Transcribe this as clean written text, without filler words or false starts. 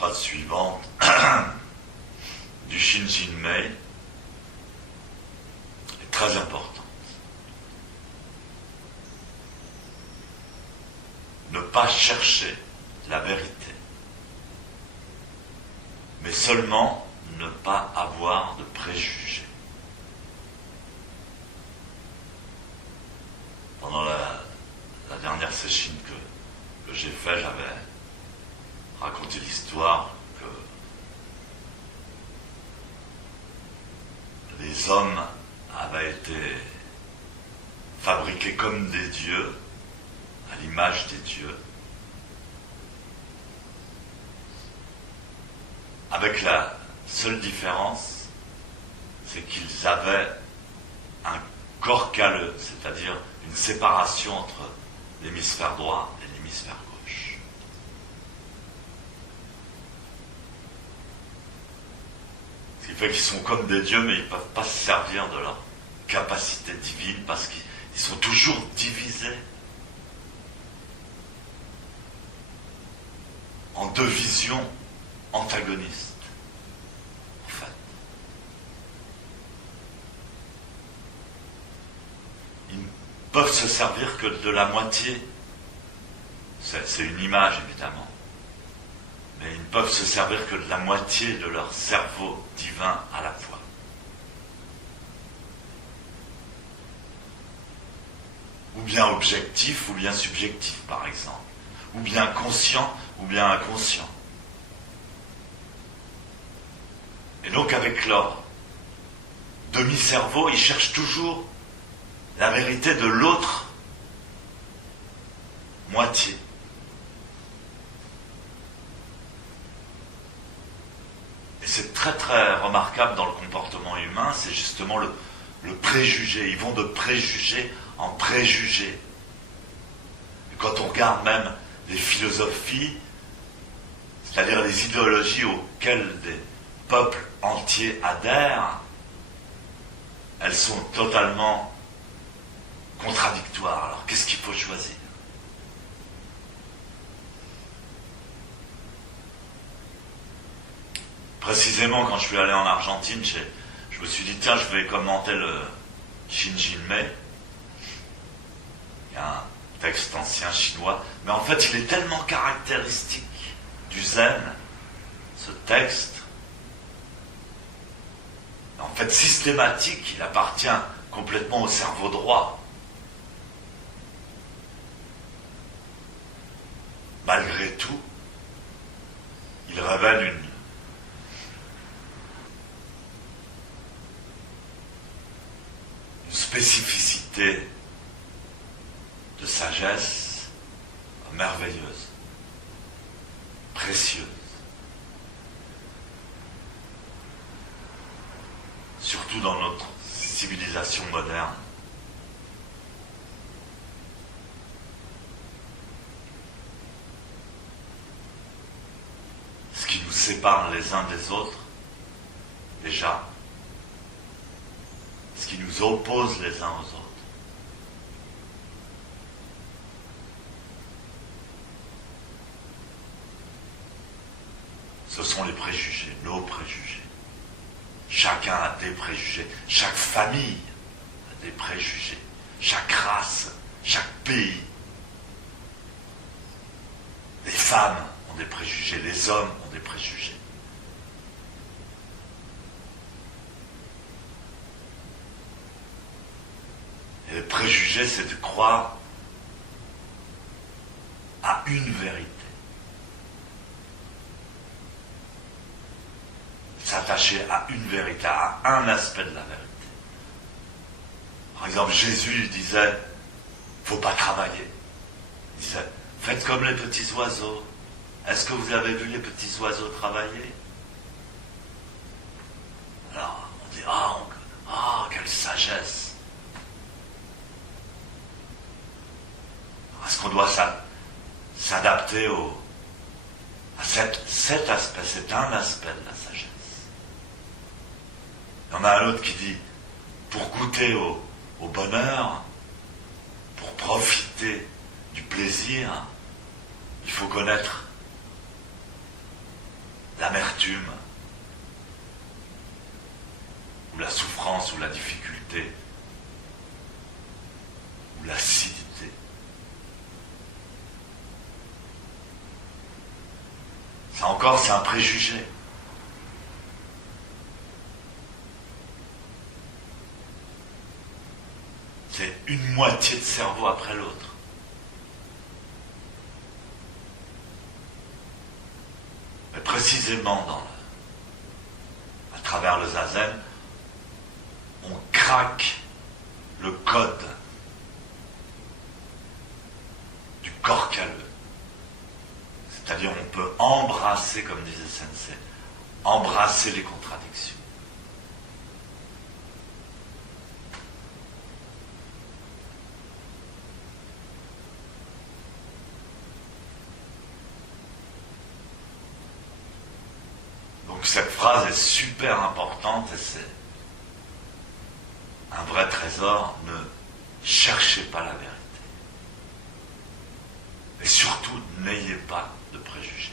phrase suivante du Shinjinmei est très importante. Ne pas chercher la vérité, mais seulement ne pas avoir de préjugés. Pendant la dernière session que j'ai fait, j'avais raconté l'histoire que les hommes avaient été fabriqués comme des dieux, à l'image des dieux, avec la seule différence, c'est qu'ils avaient un corps calleux, c'est-à-dire une séparation entre l'hémisphère droit et l'hémisphère gauche. Ce qui fait qu'ils sont comme des dieux, mais ils ne peuvent pas se servir de leur capacité divine parce qu'ils sont toujours divisés en deux visions antagonistes, en fait. Ils ne peuvent se servir que de la moitié. C'est une image, évidemment. Mais ils ne peuvent se servir que de la moitié de leur cerveau divin à la fois. Ou bien objectif, ou bien subjectif, par exemple. Ou bien conscient, ou bien inconscient. Et donc avec leur demi-cerveau, ils cherchent toujours la vérité de l'autre moitié. Et c'est très très remarquable dans le comportement humain, c'est justement le préjugé. Ils vont de préjugé en préjugé. Et quand on regarde même les philosophies, c'est-à-dire les idéologies auxquelles des peuples entiers adhèrent, elles sont totalement contradictoires. Alors qu'est-ce qu'il faut choisir ? Précisément, quand je suis allé en Argentine, je me suis dit, tiens, je vais commenter le Shinjinmei. Il y a un texte ancien chinois, mais en fait, il est tellement caractéristique du zen, ce texte. En fait, systématique, il appartient complètement au cerveau droit. Malgré tout, il révèle une spécificité de sagesse merveilleuse, précieuse. Surtout dans notre civilisation moderne. Ce qui nous sépare les uns des autres, déjà, ce qui nous oppose les uns aux autres. Ce sont les préjugés, nos préjugés. Chacun a des préjugés, chaque famille a des préjugés, chaque race, chaque pays. Les femmes ont des préjugés, les hommes ont des préjugés. Et le préjugé, c'est de croire à une vérité. S'attacher à une vérité, à un aspect de la vérité. Par exemple, Jésus disait, il ne faut pas travailler. Il disait, faites comme les petits oiseaux. Est-ce que vous avez vu les petits oiseaux travailler? Alors, on dit, quelle sagesse. Est-ce qu'on doit s'adapter à cet aspect? C'est un aspect de la sagesse. Il y en a un autre qui dit, pour goûter au bonheur, pour profiter du plaisir, il faut connaître l'amertume, ou la souffrance, ou la difficulté, ou l'acidité. Ça encore, c'est un préjugé. C'est une moitié de cerveau après l'autre. Mais précisément à travers le zazen, on craque le code du corps calleux. C'est-à-dire on peut embrasser, comme disait Sensei, embrasser les contradictions. Donc cette phrase est super importante et c'est un vrai trésor. Ne cherchez pas la vérité. Et surtout, n'ayez pas de préjugés.